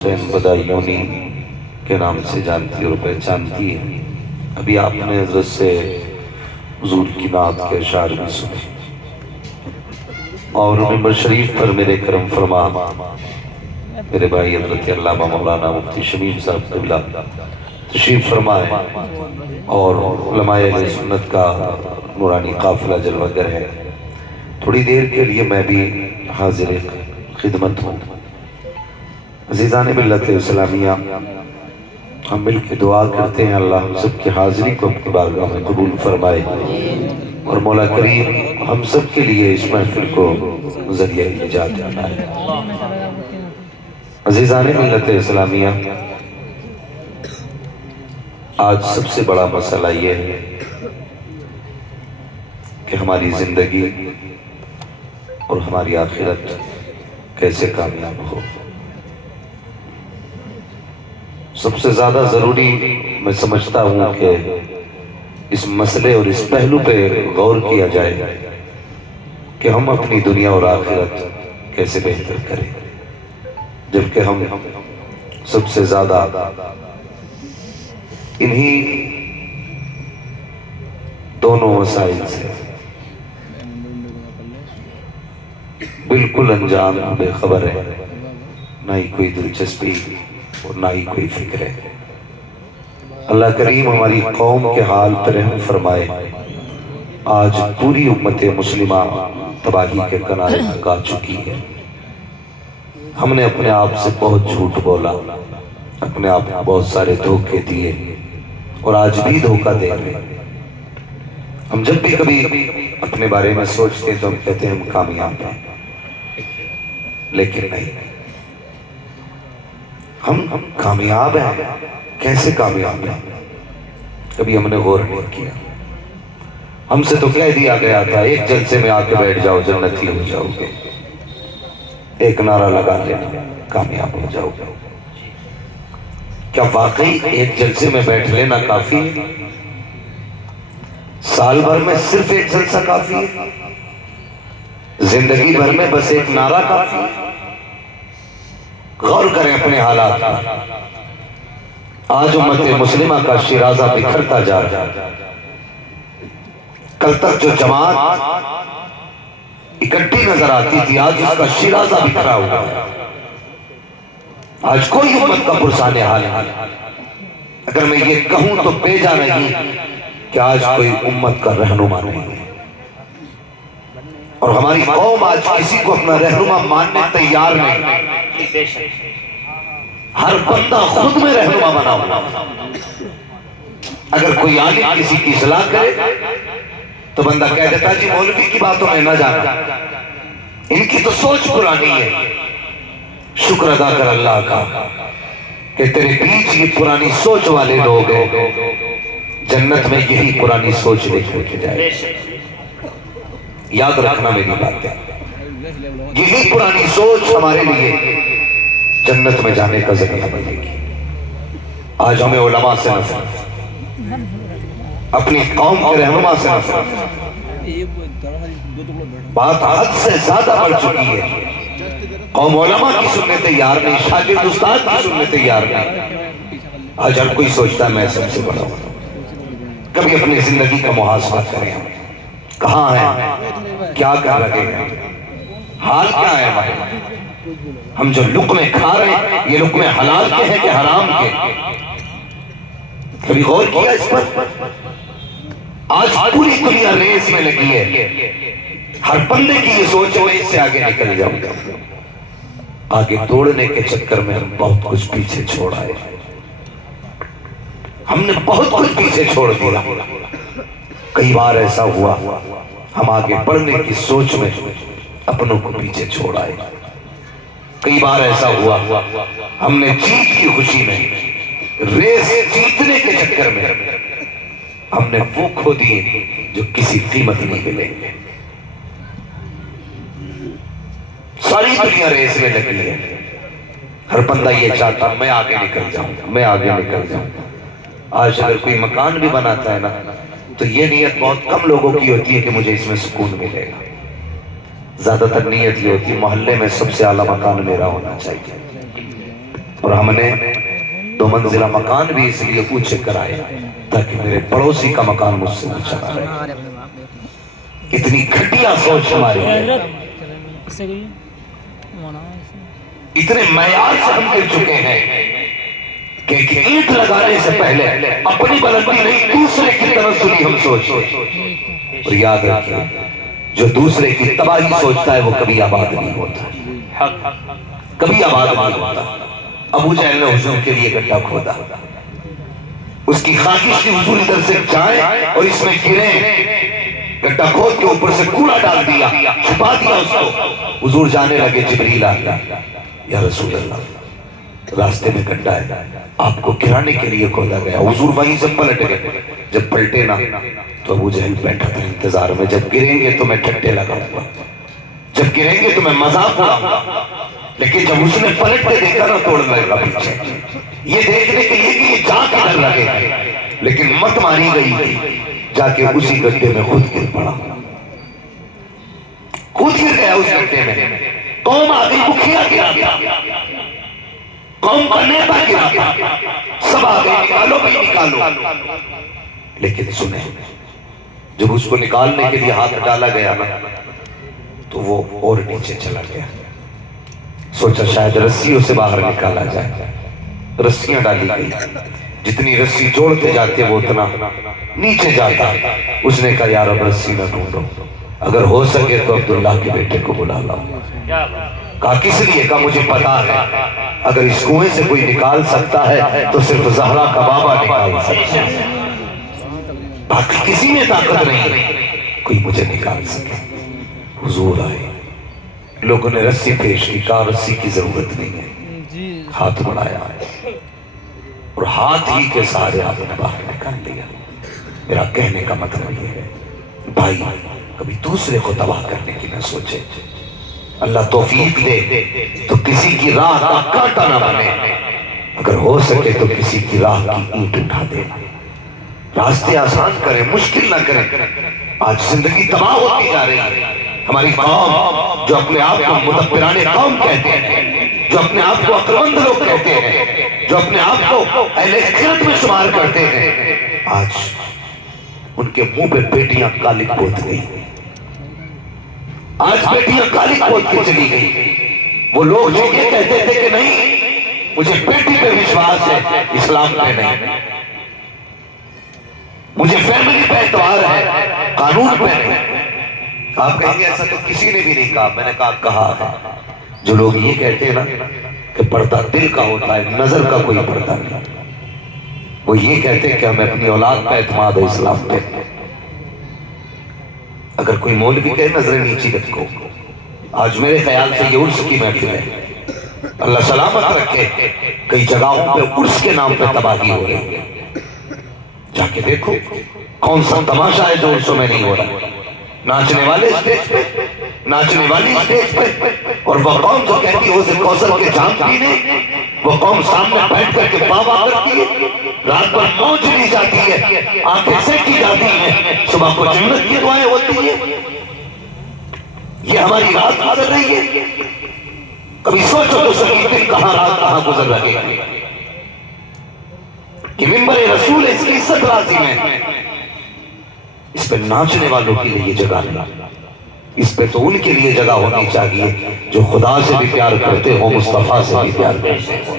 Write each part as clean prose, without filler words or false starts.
حسین بدایونی کے نام سے جانتی اور پہچانتی ہے۔ ابھی آپ نے حضرت سے حضور کی نعت کے اشعار بھی سنے اور ممبر شریف پر میرے کرم فرما میرے بھائی حضرت علامہ مولانا مفتی شمیم صاحب قبلہ تشریف فرمائے اور علماء اہل سنت کا نورانی قافلہ جلوہ گر ہے۔ تھوڑی دیر کے لیے میں بھی حاضر خدمت ہوں۔ عزیزان ملت اسلامیہ، ہم مل کے دعا کرتے ہیں اللہ ہم سب کی حاضری کو اپنی بارگاہ میں قبول فرمائے اور مولا کریم ہم سب کے لیے اس محفل کو ذریعہ نجات بنائے۔ عزیزان ملت اسلامیہ، آج سب سے بڑا مسئلہ یہ ہے کہ ہماری زندگی اور ہماری آخرت کیسے کامیاب ہو۔ سب سے زیادہ ضروری میں سمجھتا ہوں کہ اس مسئلے اور اس پہلو پہ غور کیا جائے کہ ہم اپنی دنیا اور آخرت کیسے بہتر کریں، جبکہ ہم سب سے زیادہ انہی دونوں وسائل سے بالکل انجان بے خبر ہے، نہ ہی کوئی دلچسپی اور نہ ہی کوئی فکر ہے۔ اللہ کریم ہماری قوم کے حال پر رحم فرمائے۔ آج پوری امت مسلمہ تباہی کے کنارے تک آ چکی ہے۔ ہم نے اپنے آپ سے بہت جھوٹ بولا، اپنے آپ کو بہت سارے دھوکے دیے اور آج بھی دھوکہ دے رہے ہیں۔ ہم جب بھی کبھی اپنے بارے میں سوچتے ہیں تو ہم کہتے ہیں ہم کامیاب ہیں، لیکن نہیں، ہم کامیاب ہیں۔ کیسے کامیاب ہیں؟ کبھی ہم نے غور نہیں کیا۔ ہم سے تو کہہ دیا گیا تھا ایک جلسے میں آ کے بیٹھ جاؤ جنتی ہو جاؤ گے، ایک نعرہ لگا لینا کامیاب ہو جاؤ گے۔ کیا واقعی ایک جلسے میں بیٹھ لینا کافی ہے؟ سال بھر میں صرف ایک جلسہ کافی ہے؟ زندگی بھر میں بس ایک نعرہ کافی ہے؟ غور کریں اپنے حالات پر۔ آج امت مسلمہ کا شیرازہ بکھرتا جا رہا ہے۔ کل تک جو جماعت اکٹھی نظر آتی تھی آج اس کا شیرازہ بکھرا ہوا ہے۔ آج کوئی امت کا پرسان حال نہیں۔ اگر میں یہ کہوں تو بے جا نہیں کہ آج کوئی امت کا رہنما نہیں ہے، اور ہماری قوم آج کسی کو اپنا رہنما ماننے تیار نہیں۔ ہر بندہ خود میں رہنما بنا ہوا۔ اگر کوئی عالم کسی کی اصلاح کرے تو بندہ کہہ دیتا جی مولوی کی باتوں میں نہ جانا، ان کی تو سوچ پرانی ہے۔ شکر ادا کر اللہ کا کہ تیرے بیچ یہ پرانی سوچ والے لوگ ہیں، جنت میں یہی پرانی سوچ لے کے جائے۔ یاد رکھنا میری بات ہے، یہی پرانی سوچ ہمارے لیے جنت میں جانے کا ذریعہ بنے گی۔ آج ہمیں علماء سے نفرت، اپنی قوم کے رہنما سے نفرت، بات حد سے زیادہ بڑھ چکی ہے۔ قوم علماء کی سننے تیار نہیں، شاگرد استاد کی سننے تیار نہیں۔ آج ہر کوئی سوچتا ہے میں سب سے بڑا ہوں۔ کبھی اپنی زندگی کا محاسبہ کریں، کہاں ہیں، کیا کر رہے ہیں، حال کیا ہے ہمارے؟ ہم جو لقمے کھا رہے ہیں یہ لقمے حلال کے ہیں کہ حرام کے؟ کبھی غور کیا اس پر؟ آج پوری دنیا ریس میں لگی ہے۔ ہر بندے کی یہ سوچ ہے میں اس سے آگے نکل جاؤں گا۔ آگے دوڑنے کے چکر میں ہم بہت کچھ پیچھے چھوڑ آئے، ہم نے بہت کچھ پیچھے چھوڑ دیا۔ کئی بار ایسا ہوا ہم آگے بڑھنے کی سوچ میں اپنوں کو پیچھے چھوڑ آئے۔ کئی بار ایسا ہوا ہم نے جیت کی خوشی میں، ریس جیتنے کے چکر میں ہم نے وہ کھو دیے جو کسی قیمت نہیں ملے۔ ساری دنیا ریس میں لگی ہے، ہر بندہ یہ چاہتا میں آگے نکل جاؤں، میں آگے نکل جاؤں۔ آج اگر کوئی مکان بھی بناتا ہے نا تو یہ نیت بہت کم لوگوں کی ہوتی ہے کہ مجھے اس میں سکون ملے گا۔ زیادہ تر نیت یہ ہوتی ہے محلے میں سب سے اعلیٰ مکان میرا ہونا چاہیے، اور ہم نے 2 منزلہ مکان بھی اس لیے اونچے کرائے تاکہ میرے پڑوسی کا مکان مجھ سے اونچا نہ رہے۔ اتنی گھٹیا سوچ ہماری ہے، اتنے معیار سے ہم گر چکے ہیں کہ اینٹ لگانے سے پہلے اپنی بلندی نہیں دوسرے کی تنزلی ہم سوچتے ہیں۔ اور یاد رکھیے جو دوسرے کی تباہی سوچتا ہے وہ کبھی آباد نہیں ہوتا، کبھی آباد نہیں ہوتا۔ ابو جہل نے حضور کے لیے گڈھا کھودا، اس کی خواہش کی حضور ادھر سے جائیں اور اس میں گریں، گڈھا کھود کے اوپر سے کوڑا ڈال دیا، چھپا دیا اس کو۔ حضور جانے لگے، جبریل آ گیا، یا رسول اللہ راستے میں گڈھا ہے، آپ کو گرانے کے لیے کھودا گیا۔ حضور وہیں سے پلٹ گئے، جب پلٹے نا تو ابو جہل بیٹھا تھا انتظار میں، جب گریں گے تو میں ٹھٹے لگاؤں گا، جب گریں گے تو میں مذاق اڑاؤں گا۔ لیکن جب اس نے پلٹ کے دیکھا نا توڑنے لگا پیچھے، یہ دیکھنے کے لیے کہ یہ جا کے ڈر لگے، لیکن مت ماری گئی تھی، جا کے اسی گڈھے میں خود گر پڑا، خود گر گیا اس گڈھے میں۔ قوم آگئی، مکھیا گرا گیا، قوم کا نیتا گرا گیا، سب آگئے نکالو بھائی نکالو۔ لیکن سنیں، جب اس کو نکالنے کے لیے ہاتھ ڈالا گیا نا تو وہ اور نیچے چلا گیا، سوچا شاید رسیوں سے باہر نکالا جائے، رسیاں ڈالی گئی، جتنی رسی جوڑتے جاتے وہ اتنا نیچے جاتا۔ اس نے کہا یار اب رسی نہ ڈھونڈو، اگر ہو سکے تو عبداللہ کے بیٹے کو بلا لاؤ۔ کہا کس لیے؟ کہا مجھے پتا ہے اگر اس کنویں سے کوئی نکال سکتا ہے تو صرف زہرا کا بابا نکال سکتا ہے، باقی کسی میں طاقت نہیں کوئی مجھے نکال سکے۔ حضور آئے، لوگوں نے رسی پیش کی، کہا رسی کی ضرورت نہیں ہے، ہاتھ بڑھایا اور ہاتھ ہی کے سارے آپ نے باہر نکال دیا۔ میرا کہنے کا مطلب یہ ہے بھائی کبھی دوسرے کو تباہ کرنے کی نہ سوچے، اللہ توفیق دے تو کسی کی راہ کا کانٹا نہ بنے، اگر ہو سکے تو کسی کی راہ کی اینٹ اٹھا دے، راستے آسان کریں، مشکل نہ کریں۔ آج زندگی تباہ ہوتی جا رہی ہے، ہماری قوم جو اپنے آپ کو مدبران قوم کہتے ہیں، جو اپنے آپ کو عقلمند لوگ کہتے ہیں، جو اپنے آپ کو اہل خیرت میں شمار کرتے ہیں، آج ان کے منہ پہ بیٹیاں کالک پوت گئی، آج بیٹیاں کالک پوت کے چلی گئی۔ وہ لوگ جو یہ کہتے تھے کہ نہیں مجھے بیٹی پہ وشواس ہے، اسلام پہ نہیں، مجھے فیملی پہ اعتبار ہے، قانون پہ نہیں۔ آپ کہیں گے ایسا تو کسی نے بھی نہیں کہا، میں نے کہا ہے۔ جو لوگ یہ کہتے ہیں نا کہ پردہ دل کا ہوتا ہے، نظر کا کوئی پردہ نہیں، وہ یہ کہتے ہیں کہ ہمیں اپنی اولاد کا اعتماد ہے اسلام پہ۔ اگر کوئی مولوی کہے نظر نیچی رکھو، آج میرے خیال سے یہ عرس کی محفل ہے، اللہ سلامت رکھے، کئی جگہوں پہ عرس کے نام پہ تباہی ہو رہی ہے، جا کے دیکھو کون سا تماشا ہے جو عرسوں میں نہیں ہو رہا۔ ناچنے والے اسٹیج پہ، ناچنے والی اسٹیج پہ، اور وہ قوم جو کہتی ہے اسے کوثر کے جام پینے، وہ قوم سامنے بیٹھ کر کے بابا کرتی ہے، رات پر موج لی جاتی ہے، آنکھیں سینکی جاتی ہیں، صبح کو جنت کی دعائیں ہوتی ہیں۔ یہ ہماری رات گزر رہی ہے، کبھی سوچو تو صحیح دن کہاں رات کہاں گزر رہے ہیں۔ یہ ممبر رسول ہے، اس کی عزت لازم ہے، اس پہ ناچنے والوں کے لیے جگہ نہیں، اس پہ تو ان کے لیے جگہ ہونی چاہیے جو خدا سے بھی پیار کرتے ہوں، مصطفیٰ سے بھی پیار کرتے ہوں۔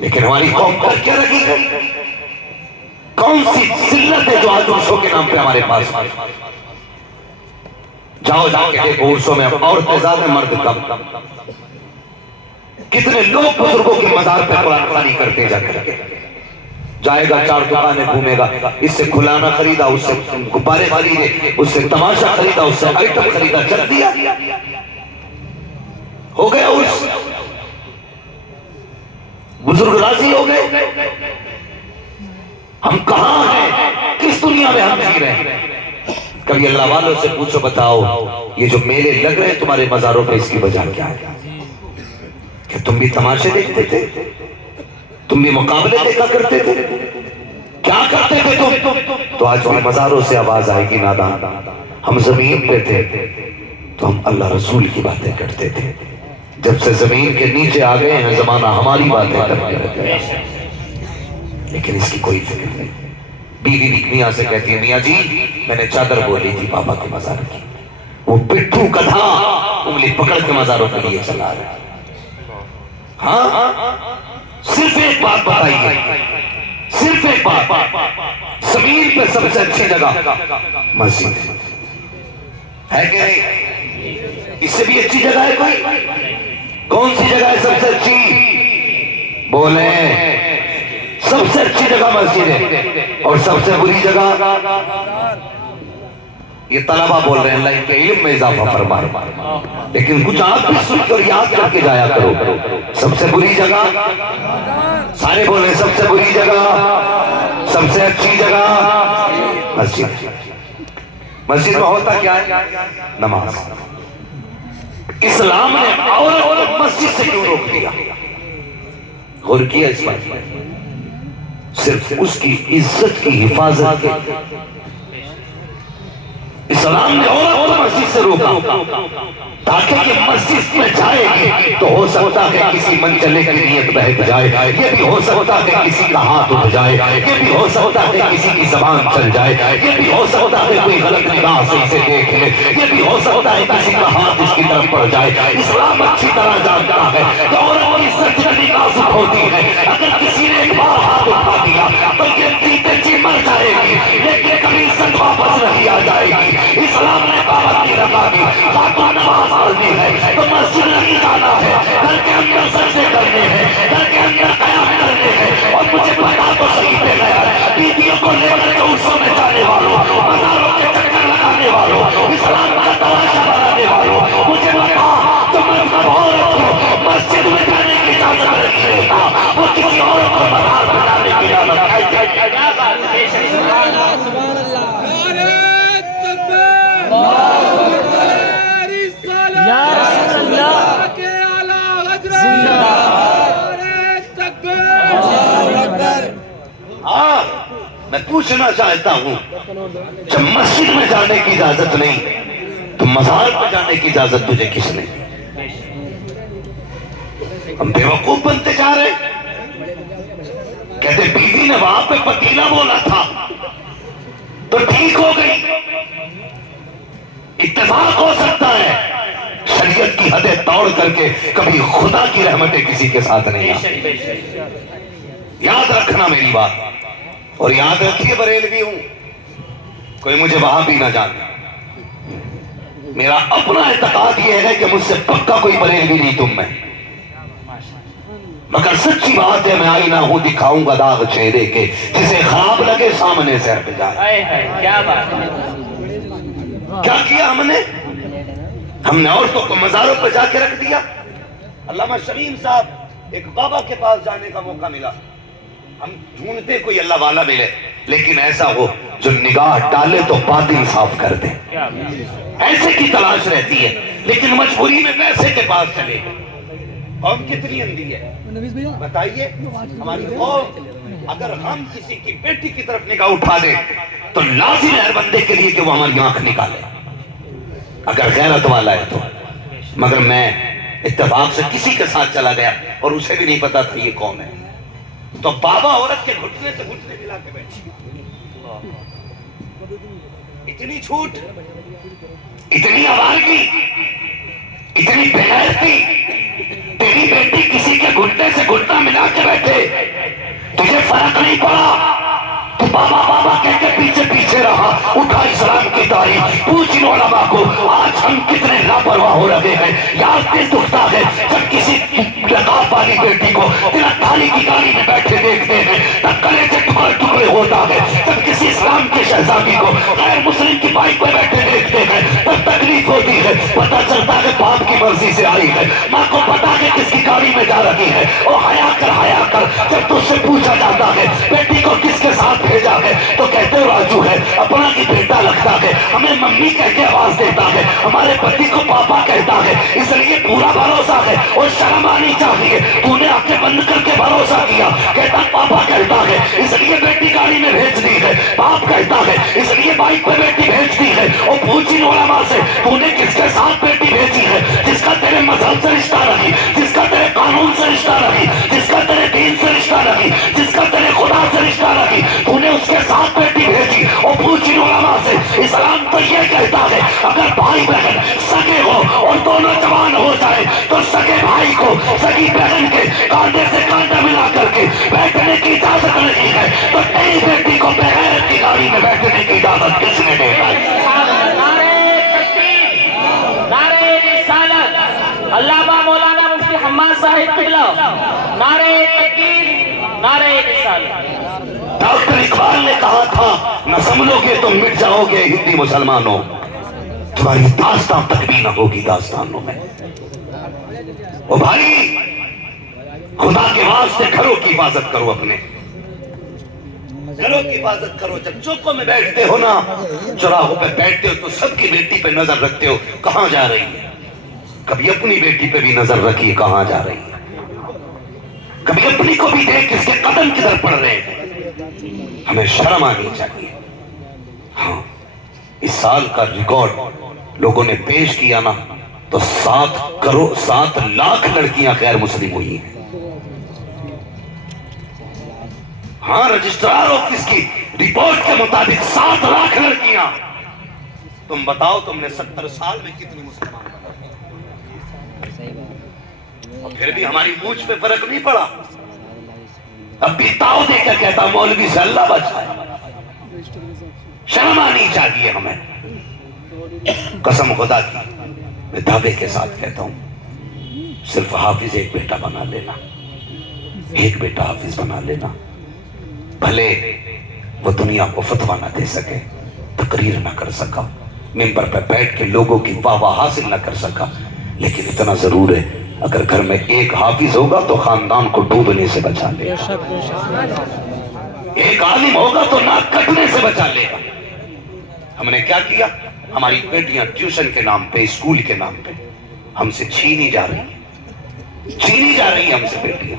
لیکن ہماری قوم کر کے رکھی گئی، کون سی ذلت ہے جو آج عرسوں کے نام پہ ہمارے پاس ہے؟ جاؤ جا کے دیکھو عرسوں میں عورتیں زیادہ مرد کم، کتنے لوگ بزرگوں کے مزار پہ قرآن خوانی کرتے جا کر کے جائے گا، 4 دکانیں گھومے گا، اس سے کھلانا خریدا، اس سے غبارے خریدے، اس سے تماشا خریدا، اس سے آئٹم خریدا، چل دیا، ہو گیا عرس، بزرگ راضی ہو گئے۔ ہم کہاں ہیں؟ کس دنیا میں ہم جی رہے ہیں؟ کبھی اللہ والوں سے پوچھو، بتاؤ یہ جو میلے لگ رہے ہیں تمہارے مزاروں پہ، اس کی وجہ کیا ہے؟ کہ تم بھی تماشے دیکھتے تھے؟ تم بھی مقابلے دیکھا کرتے تھے؟ کیا کرتے تھے تم؟ تو آج بھی مزاروں سے آواز آئے گی نادان، ہم زمین پہ تھے تو ہم اللہ رسول کی باتیں کرتے تھے، جب سے زمین کے نیچے آ گئے ہیں زمانہ ہماری باتیں کرنے لگے، لیکن اس کی کوئی فکر نہیں۔ بیوی بھی میاں سے کہتی ہے میاں جی میں نے چادر بولی تھی پاپا کے مزار کی، وہ پٹھو گدھا انگلی پکڑ کے مزاروں کے لیے چلا رہا ہے۔ ہاں صرف ایک بات بتائیے، صرف ایک بات، زمین پہ سب سے اچھی جگہ مسجد ہے کہ نہیں؟ اس سے بھی اچھی جگہ ہے کوئی؟ کون سی جگہ ہے سب سے اچھی؟ بولیں۔ سب سے اچھی جگہ مسجد ہے، اور سب سے بری جگہ یہ طلبہ بول رہے ہیں اللہ ان کے علم میں اضافہ فرمائے، لیکن کچھ آپ بھی سن کر یاد کر کے جایا کرو۔ سب سے بری جگہ، سارے بول رہے ہیں سب سے بری جگہ، سب سے اچھی جگہ مسجد۔ مسجد میں ہوتا کیا ہے؟ نماز۔ اسلام نے عورت کو مسجد سے کیوں روک دیا؟ غور کیا اس بات پر؟ صرف اس کی عزت کی حفاظت کے اسلام نے عورت کو مسجد سے روکا تاکہ یہ مسجد میں جائے گی تو ہو سکتا ہے کسی منچلے کی نیت بہک جائے، یہ بھی ہو سکتا ہے کسی کا ہاتھ اٹھ جائے، یہ بھی ہو سکتا ہے کسی کی زبان چل جائے، یہ بھی ہو سکتا ہے کوئی غلط نگاہ سے اسے دیکھ لے، یہ بھی ہو سکتا ہے کسی کا ہاتھ اس کی طرف پڑ جائے۔ اسلام اچھی طرح جانتا ہے کہ عورت کی عزت جتنی نازک ہوتی ہے، اگر کسی نے ایک بار ہاتھ اٹھا دیا تو یہ جیتے جی مر جائے گی، لیکن کبھی عزت واپس نہیں آ جائے گی۔ اسلام نے پابندی لگا دی، خاتون نماز پڑھنی ہے تو مسجد نہیں جانا ہے، گھر کے اندر سجدے کرنے ہیں، گھر کے اندر قیام کرنے ہیں۔ اور مجھے پتا تو صحیح پہ گیا بیویوں کو لے کر کے عرسوں میں جانے والوں، مزاروں کے چکر لگانے والوں، اسلام کا تماشا بنانے والوں، مجھے بتا تم اپنا عورت کو مسجد میں جانے کی اجازت نہیں دیتا، وہ کسی عورت کو مزار میں جانے کی اجازت میں پوچھنا چاہتا ہوں جب مسجد میں جانے کی اجازت نہیں تو مزار میں جانے کی اجازت تجھے کس نے؟ ہم بیوقوف بنتے جا رہے کہتے بیوی نے وہاں پہ پتیلا بولا تھا تو ٹھیک ہو گئی، اتفاق ہو سکتا ہے، شریعت کی حدیں توڑ کر کے کبھی خدا کی رحمتیں کسی کے ساتھ نہیں آتی۔ یاد رکھنا میری بات، اور یاد رکھیے بریلوی ہوں، کوئی مجھے وہاں بھی نہ جانا، میرا اپنا اعتقاد یہ ہے کہ مجھ سے پکا کوئی بریلوی نہیں تم میں، مگر سچی بات ہے میں آئینہ ہوں دکھاؤں گا داغ چہرے کے، جسے خواب لگے سامنے سے ہٹ جائے۔ کیا بات ہے، کیا کیا ہم نے عورتوں کو مزاروں پہ جا کے رکھ دیا۔ علامہ شمیم صاحب ایک بابا کے پاس جانے کا موقع ملا، ہم ڈھونڈتے کوئی اللہ والا ملے لیکن ایسا ہو جو نگاہ ڈالے تو باطن صاف کر دے، ایسے کی تلاش رہتی ہے، لیکن مجبوری میں ویسے کے پاس چلے گئے۔ قوم کتنی اندھی ہے بتائیے، ہماری قوم اگر ہم کسی کی بیٹی کی طرف نگاہ اٹھا دیں تو لازم ہے ہر بندے کے لیے کہ وہ ہماری آنکھ نکالے اگر غیرت والا ہے تو، مگر میں اتفاق سے کسی کے ساتھ چلا گیا اور اسے بھی نہیں پتا تھا یہ کون ہے، تو بابا عورت کے گھٹنے سے گھٹنے ملا کے بیٹھی، اتنی جھوٹ، اتنی آوارگی، اتنی بےغیرتی، تیری بیٹی کسی کے گھٹنے سے گھٹنا ملا کے بیٹھے، تجھے فرق نہیں پڑا، تو بابا بابا کہہ کے پیچھے پیچھے رہا، اٹھا اسلام کی تاریخ، پوچھ ان علماء کو آج ہم کتنے لاپرواہ ہو رہے ہیں۔ یاد دل دکھتا ہے جب کسی لقاب والی بیٹی کو تلک دھاری کی گاڑی میں بیٹھے دیکھتے ہیں تب گلے سے ٹکڑے ٹکڑے ہوتا ہے، جب کسی اسلام کے شہزادی کو غیر مسلم کی بائک پہ بیٹھے دیکھتے ہیں تب تکلیف ہوتی ہے، پتہ چلتا ہے باپ کی مرضی سے آئی ہے، ماں کو پتا ہے کس کی گاڑی میں جا رہی ہے، او حیا کر جب تجھ سے پوچھا جاتا ہے بیٹی کو کس کے ساتھ بھیجا ہے تو کہتے ہو راجو ہے، اپنا کی بیٹا لگتا ہے، ہمیں ممی کہہ کے آواز دیتا ہے، ہمارے پتی کو پاپا کہتا ہے، اس لیے پورا بھروسہ ہے اور شرم آنی چاہیے، تو نے آنکھیں بند کر کے بھروسہ کیا، کہتا پاپا کہتا ہے اس لیے بیٹی گاڑی میں بھیج دی ہے، باپ کہتا ہے اس لیے بائک پہ بیٹی بھیج دی ہے، اور پوچھی علماء سے تو نے کس کے ساتھ بیٹی بھیجی ہے، جس کا تیرے مذہب سے رشتہ رکھی، جس کا تیرے قانون سے رشتہ رکھی، جس کا تیرے دین سے رشتہ رکھی، جس کا تیرے خدا سے رشتہ رکھی، تو نے اس کے ساتھ بیٹی بھیجی اور پوچھی علماء سے۔ اسلام تو یہ کہتا ہے اگر بھائی بہن سگے ہو اور دونوں جوان ہو جائے تو سگے بھائی کو سگی بہن کے کاندھے سے کاندھا ملا کر کے بیٹھنے کی اجازت نہیں ہے، تو تیری بیٹی کو بغیر کی گاڑی میں بیٹھنے کی اجازت کس نے دے دی؟ علامہ مولانا مفتی حماد صاحب قبلہ، نعرہ تکبیر، نعرہ رسالت۔ ڈاکٹر اقبال نے کہا تھا نہ سمجھو گے تم مٹ جاؤ گے ہندی مسلمانوں، تمہاری داستان تک بھی نہ ہوگی داستانوں میں۔ او بھائی خدا کے واسطے گھروں کی حفاظت کرو، اپنے گھروں کی حفاظت کرو۔ جب چوکوں میں بیٹھتے ہو نا، چوراہوں پہ بیٹھتے ہو تو سب کی بیٹی پہ نظر رکھتے ہو کہاں جا رہی ہے، کبھی اپنی بیٹی پہ بھی نظر رکھیے کہاں جا رہی ہے، کبھی اپنی کو بھی دیکھ اس کے قدم کدھر پڑ رہے ہیں، ہمیں شرم آنی چاہیے۔ ہاں اس سال کا ریکارڈ لوگوں نے پیش کیا نا تو 7 لاکھ لڑکیاں غیر مسلم ہوئی ہیں۔ ہاں رجسٹرار آفس کی رپورٹ کے مطابق 7 لاکھ لڑکیاں۔ تم بتاؤ تم نے 70 سال میں کتنی مسلمان اور پھر بھی ہماری مونچھ پہ فرق نہیں پڑا۔ اب بھی تاؤ دے کر کہتا مولوی سے اللہ بچائے، شرم آنی چاہیے ہمیں۔ قسم خدا کی میں دعوے کے ساتھ کہتا ہوں، صرف حافظ ایک بیٹا بنا لینا، ایک بیٹا حافظ بنا لینا، بھلے وہ دنیا کو فتویٰ نہ دے سکے، تقریر نہ کر سکا، ممبر پہ بیٹھ کے لوگوں کی واہ واہ حاصل نہ کر سکا، لیکن اتنا ضرور ہے اگر گھر میں ایک حافظ ہوگا تو خاندان کو ڈوبنے سے بچا لے گا، ایک عالم ہوگا تو ناک کٹنے سے بچا لے گا۔ ہم نے کیا کیا؟ ہماری بیٹیاں ٹیوشن کے نام پہ، اسکول کے نام پہ ہم سے چھینی جا رہی ہیں ہم سے بیٹیاں۔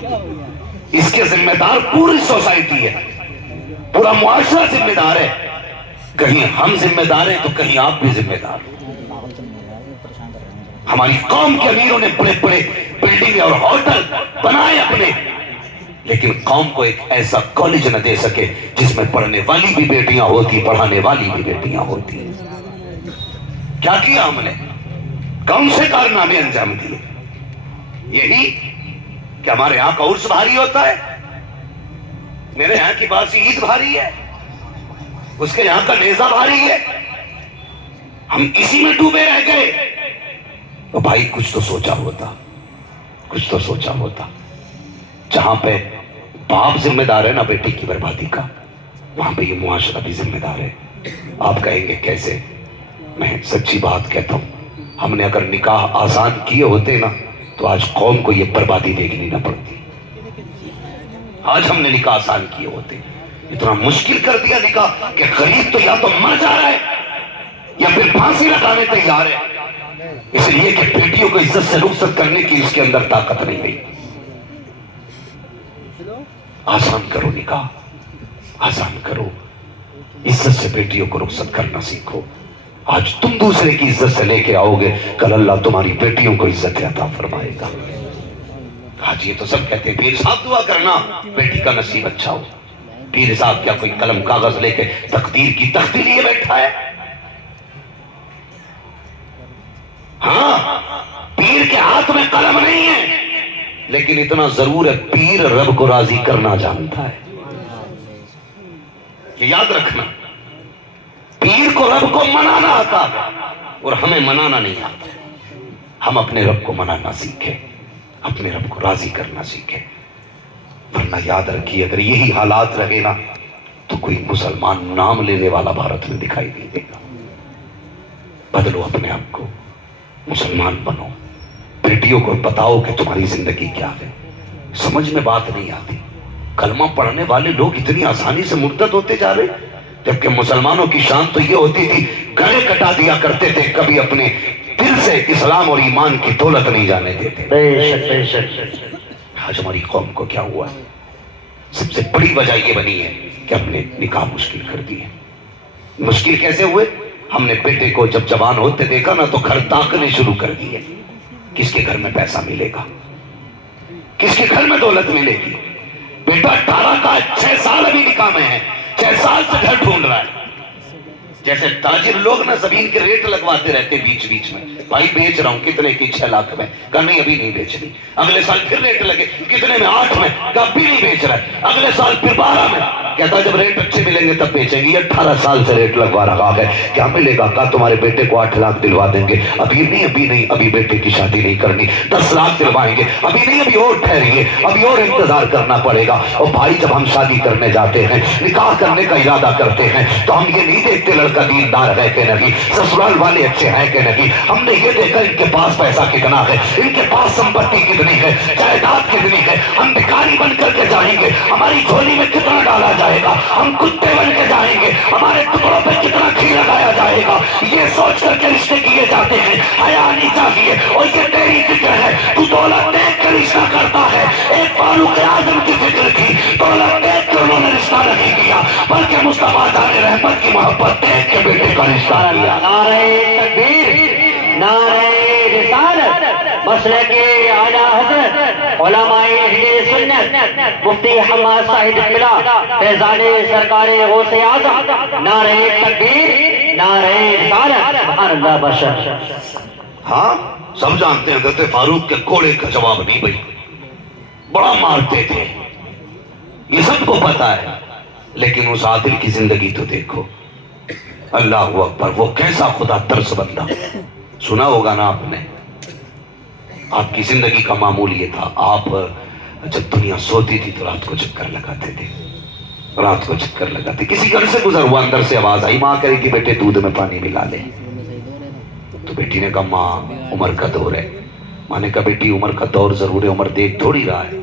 اس کے ذمہ دار پوری سوسائٹی ہے، پورا معاشرہ ذمہ دار ہے۔ کہیں ہم ذمہ دار ہیں تو کہیں آپ بھی ذمہ دار ہیں۔ ہماری قوم کے امیروں نے بڑے بڑے بلڈنگ اور ہوٹل بنائے اپنے، لیکن قوم کو ایک ایسا کالج نہ دے سکے جس میں پڑھنے والی بھی بیٹیاں ہوتی، پڑھانے والی بھی بیٹیاں ہوتی۔ کیا کیا ہم نے؟ کون سے کارنامے انجام دیے؟ یہی کہ ہمارے یہاں کا عرس بھاری ہوتا ہے، میرے یہاں کی باسی عید بھاری ہے، اس کے یہاں کا نیزہ بھاری ہے، ہم اسی میں ڈوبے رہ گئے۔ تو بھائی کچھ تو سوچا ہوتا، جہاں پہ باپ ذمہ دار ہے نا بیٹی کی بربادی کا، وہاں پہ یہ معاشرہ بھی ذمہ دار ہے۔ آپ کہیں گے کیسے؟ میں سچی بات کہتا ہوں، ہم نے اگر نکاح آسان کیے ہوتے نا تو آج قوم کو یہ بربادی دیکھنی نہ پڑتی۔ آج ہم نے نکاح آسان کیے ہوتے، اتنا مشکل کر دیا نکاح کہ غریب تو یا تو مر جا رہا ہے یا پھر پھانسی لگانے تیار ہے، اس لیے کہ بیٹیوں کو عزت سے رخصت کرنے کی اس کے اندر طاقت نہیں گئی۔ آسان کرو نکاح، آسان کرو، عزت سے بیٹیوں کو رخصت کرنا سیکھو۔ آج تم دوسرے کی عزت سے لے کے آؤ گے، کل اللہ تمہاری بیٹیوں کو عزت عطا فرمائے گا۔ آج یہ تو سب کہتے ہیں پیر صاحب دعا کرنا بیٹی کا نصیب اچھا ہو۔ پیر صاحب کیا کوئی قلم کاغذ لے کے تقدیر کی تختی لیے بیٹھا ہے؟ ہاں پیر کے ہاتھ میں قلم نہیں ہے، لیکن اتنا ضرور ہے پیر رب کو راضی کرنا جانتا ہے۔ یہ یاد رکھنا، پیر کو رب کو منانا آتا ہے اور ہمیں منانا نہیں آتا۔ ہم اپنے رب کو منانا سیکھیں، اپنے رب کو راضی کرنا سیکھیں، ورنہ یاد رکھیے اگر یہی حالات رہے نا تو کوئی مسلمان نام لینے والا بھارت میں دکھائی نہیں دے گا۔ بدلو اپنے آپ کو، مسلمان بنو، بیٹیوں کو بتاؤ کہ تمہاری زندگی کیا ہے۔ سمجھ میں بات نہیں آتی، کلمہ پڑھنے والے لوگ اتنی آسانی سے مرتد ہوتے جا رہے، جبکہ مسلمانوں کی شان تو یہ ہوتی تھی گلے کٹا دیا کرتے تھے، کبھی اپنے دل سے اسلام اور ایمان کی دولت نہیں جانے دیتے۔ بے شک آج ہماری قوم کو کیا ہوا ہے؟ سب سے بڑی وجہ یہ بنی ہے کہ ہم نے نکاح مشکل کر دیے۔ مشکل کیسے ہوئے؟ ہم نے بیٹے کو جب جوان ہوتے دیکھا نا تو گھر تاکنے شروع کر دیے، کس کے گھر میں پیسہ ملے گا, کس کے گھر میں دولت ملے گی. بیٹا 18 کا 6 سال ابھی نکاح میں ہے, 6 سال سے گھر ڈھونڈ رہا ہے. جیسے تاجر لوگ نا زمین کے ریٹ لگواتے رہتے بیچ بیچ میں, بھائی بیچ رہا ہوں کتنے کی, 6 لاکھ میں, کہا نہیں ابھی نہیں بیچنی. اگلے سال پھر ریٹ لگے, کتنے میں, 8 میں, کہا ابھی نہیں بیچ رہا ہے. اگلے سال پھر 12 میں, کہتا جب ریٹ اچھے ملیں گے تب بیچیں گے. یہ 18 سال سے ریٹ لگوا رہا ہے, کیا ملے گا, کہا تمہارے بیٹے کو 8 لاکھ دلوا دیں گے. ابھی نہیں, ابھی بیٹے کی شادی نہیں کرنی, 10 لاکھ دلوائیں گے. ابھی نہیں, ابھی اور ٹھہریے, ابھی اور انتظار کرنا پڑے گا. اور بھائی جب ہم شادی کرنے جاتے ہیں, نکاح کرنے کا ارادہ کرتے ہیں, تو ہم یہ نہیں دیکھتے لڑکا دیندار ہے کہ نہیں, سسرال والے اچھے ہیں کہ نہیں. ہم نے یہ دیکھا ان کے پاس پیسہ کتنا ہے, ان کے پاس سمپتی کتنی ہے, جائیداد کتنی ہے. ہم بھکاری بن کر کے جائیں گے, ہماری جھولی میں کتنا ڈالا جائے گا. ہم کتے بن کے جائیں گے, ہمارے ٹکڑوں پہ کتنا گھی لگایا جائے گا. یہ سوچ کر کے رشتے کیے جاتے ہیں. حیا نہیں چاہیے, اور یہ تیری فکر ہے, تو دولت دیکھ کے رشتہ کرتا ہے. ایک فاروق اعظم کی فکر تھی, دولت دیکھ کے انہوں نے رشتہ نہیں کیا, بلکہ مصطفیٰ جان رحمت کی محبت دیکھ کے بیٹے کا رشتہ کیا. نعرہ تکبیر, نعرہ رسالت, مسلک اعلیٰ حضرت علماء اہل سنت مفتی حماد صاحب قبلہ فیضان سرکار غوث اعظم, نعرہ تکبیر, نعرہ رسالت, سبحان اللہ بشر. ہاں سب جانتے ہیں حضرت فاروق کے کوڑے کا جواب نہیں بھائی, بڑا مارتے تھے, یہ سب کو پتا ہے. لیکن اس عادل کی زندگی تو دیکھو, اللہ اکبر, وہ کیسا خدا ترس بندہ. سنا ہوگا نا آپ نے, آپ کی زندگی کا معمول یہ تھا, آپ جب دنیا سوتی تھی تو رات کو چکر لگاتے تھے, رات کو چکر لگاتے. کسی گھر سے گزر ہوا, اندر سے آواز آئی, ماں کہہ رہی تھی بیٹے دودھ میں پانی ملا لے. تو بیٹی نے کہا ماں عمر کا دور ہے. ماں نے کہا بیٹی عمر کا دور ضرور ہے, عمر دیکھ تھوڑی رہا ہے.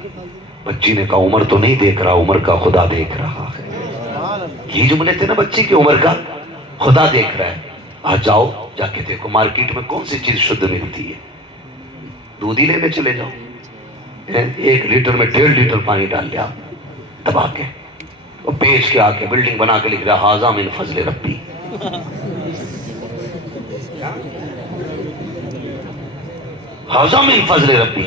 بچی نے کہا عمر تو نہیں دیکھ رہا, عمر کا خدا دیکھ رہا ہے. یہ جملے تھے نا بچی کی, عمر کا خدا دیکھ رہا ہے. آج جاؤ جا کے دیکھو مارکیٹ میں کون سی چیز شدھ ملتی ہے, دودھ ہی لینے چلے جاؤ. 1 لیٹر میں 1.5 لیٹر پانی ڈال لیا دبا کے, اور بیچ کے آ کے بلڈنگ بنا کے لکھ رہا ھذا من فضل ربی. ھذا من فضل ربی,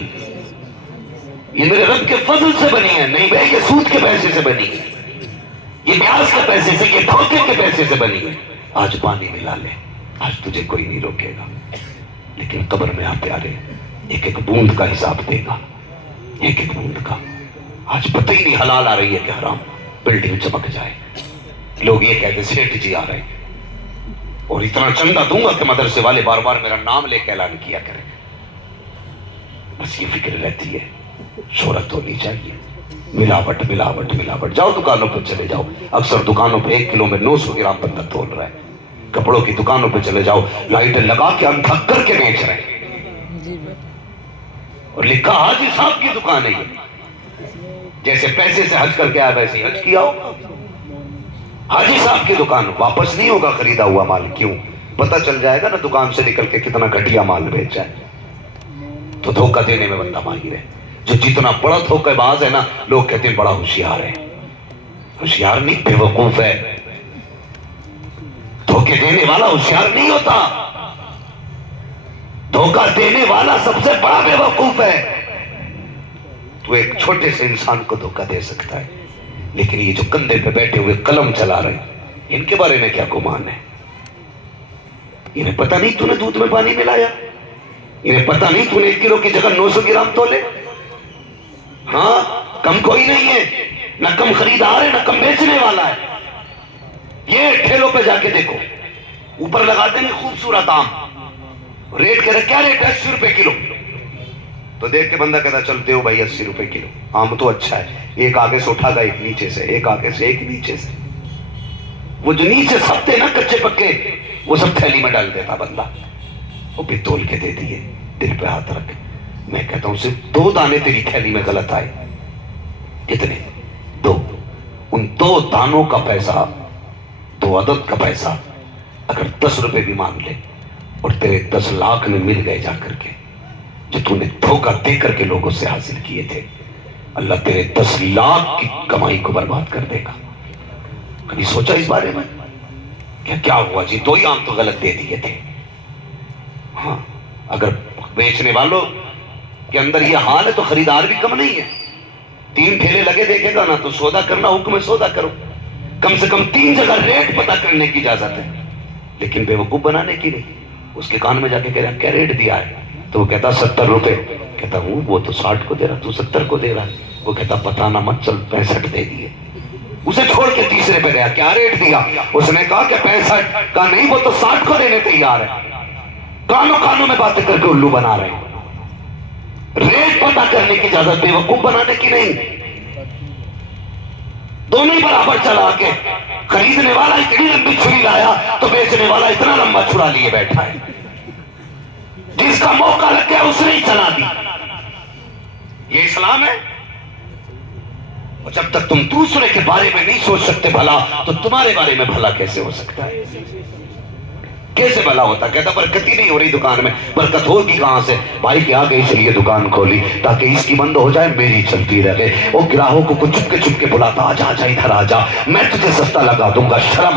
یہ میرے رب کے فضل سے بنی ہے, نہیں بھائی یہ سود کے پیسے سے بنی ہے, یہ بیاض کے پیسے سے, یہ دھوکے کے پیسے سے بنی ہے. آج پانی ملا لے, آج تجھے کوئی نہیں روکے گا. لیکن قبر میں آ پیارے, ایک ایک بوند کا حساب دے گا, ایک ایک بوند کا. آج پتہ ہی نہیں حلال آ رہی ہے کہ حرام. بلڈنگ چمک جائے, لوگ یہ کہتے سیٹھ جی آ رہے ہیں, اور اتنا چندہ دوں گا کہ مدرسے والے بار بار میرا نام لے کے اعلان کیا کریں. بس یہ فکر رہتی ہے, شہرت ہونی چاہیے, ملاوٹ ملاوٹ ملاوٹ. جاؤ دکانوں پہ چلے جاؤ, اکثر دکانوں پہ 1 کلو میں 900 گرام بندہ تول رہا ہے. کپڑوں کی دکانوں پہ چلے جاؤ, لائٹیں لگا کے اندھک کر کے بیچ رہے ہیں, اور لکھا حاجی صاحب کی دکان ہے یہ. جیسے پیسے سے حج کر کے آیا ویسے ہی حج کیا ہو. حاجی صاحب کی دکان, واپس نہیں ہوگا خریدا ہوا مال. کیوں؟ پتہ چل جائے گا نا دکان سے نکل کے کتنا گھٹیا مال بیچا ہے. تو دھوکہ دینے میں بندہ ماہر ہے. جو جتنا بڑا دھوکہ باز ہے نا, لوگ کہتے ہیں بڑا ہوشیار ہے. ہوشیار نہیں, بے وقوف ہے. دھوکے دینے والا ہوشیار نہیں ہوتا, دھوکہ دینے والا سب سے بڑا بے وقوف ہے. تو ایک چھوٹے سے انسان کو دھوکہ دے سکتا ہے, لیکن یہ جو کندھے پہ بیٹھے ہوئے قلم چلا رہے ہیں, ان کے بارے میں کیا گمان ہے؟ انہیں پتہ نہیں تو نے دودھ میں پانی ملایا, انہیں پتہ نہیں تو نے 1 کلو کی جگہ 900 گرام تولے. ہاں کم کوئی نہیں ہے, نہ کم خریدار ہے نہ کم بیچنے والا ہے. یہ ٹھیلوں پہ جا کے دیکھو, اوپر لگاتے ہیں خوبصورت آم, ریٹ کہہ رہے کیا ریٹ ہے, 80 روپے کلو. تو دیکھ کے بندہ کہتا چلتے ہو بھائی 80 روپے کلو, آم تو اچھا ہے. ایک آگے سے اٹھا گا, ایک نیچے سے, ایک آگے سے ایک نیچے سے. وہ جو نیچے سبتے نا کچے پکے, وہ سب تھیلی میں ڈال دیتا بندہ, وہ بھی تول کے دے دیے. دل پہ ہاتھ رکھ, میں کہتا ہوں صرف 2 دانے تیری تھیلی میں غلط آئے. کتنے؟ 2. ان 2 دانوں کا پیسہ, 2 عدد کا پیسہ اگر 10 روپے بھی مان لے, اور تیرے 10 لاکھ میں مل گئے جا کر کے, جو تو نے دھوکہ دے کر کے لوگوں سے حاصل کیے تھے, اللہ تیرے 10 لاکھ کی کمائی کو برباد کر دے گا. کبھی سوچا اس بارے میں؟ کیا ہوا جی 2 ہی آم تو غلط دے دیے تھے. ہاں اگر بیچنے والوں کے اندر یہ حال ہے تو خریدار بھی کم نہیں ہے. 3 ٹھیلے لگے دیکھے گا نا تو سودا کرنا حکم ہے سودا کرو. کم سے کم 3 جگہ ریٹ پتا کرنے کی اجازت ہے, لیکن بیوقوف بنانے کی نہیں. اس کے کان میں جا کے کہہ رہا کیا ریٹ دیا ہے؟ تو وہ کہتا 70 روپے. کہتا ہوں وہ تو 60 کو دے رہا, تو 70 کو دے رہا ہے. وہ کہتا پتہ نہ مت, چل 65 دے دیے. اسے چھوڑ کے تیسرے پہ گیا, کیا ریٹ دیا؟ اس نے کہا کہ 65. کہا نہیں وہ تو 60 کو دینے تیار ہے. کانوں کانوں میں باتیں کر کے الو بنا رہے ہیں. ریٹ پتا کرنے کی اجازت, بیوقوف بنانے کی نہیں. دونوں ہی برابر چلا کے خریدنے والا اتنی لمبی چھری لایا تو بیچنے والا اتنا لمبا چھڑا لیے بیٹھا ہے. جس کا موقع لگ گیا اس نے ہی چلا دی. یہ اسلام ہے. اور جب تک تم دوسرے کے بارے میں نہیں سوچ سکتے بھلا, تو تمہارے بارے میں بھلا کیسے ہو سکتا ہے؟ کیسے بھلا ہوتا؟ کہتا برکت ہی نہیں ہو رہی دکان میں. برکت ہوگی کہاں سے؟ بھائی کیا کہ اس لیے دکان کھولی تاکہ اس کی بند ہو جائے, میری چلتی رہے. وہ گراہکوں کو چپ کے بلاتا, آ جا ادھر آ جا, میں تجھے سستا لگا دوں گا. شرم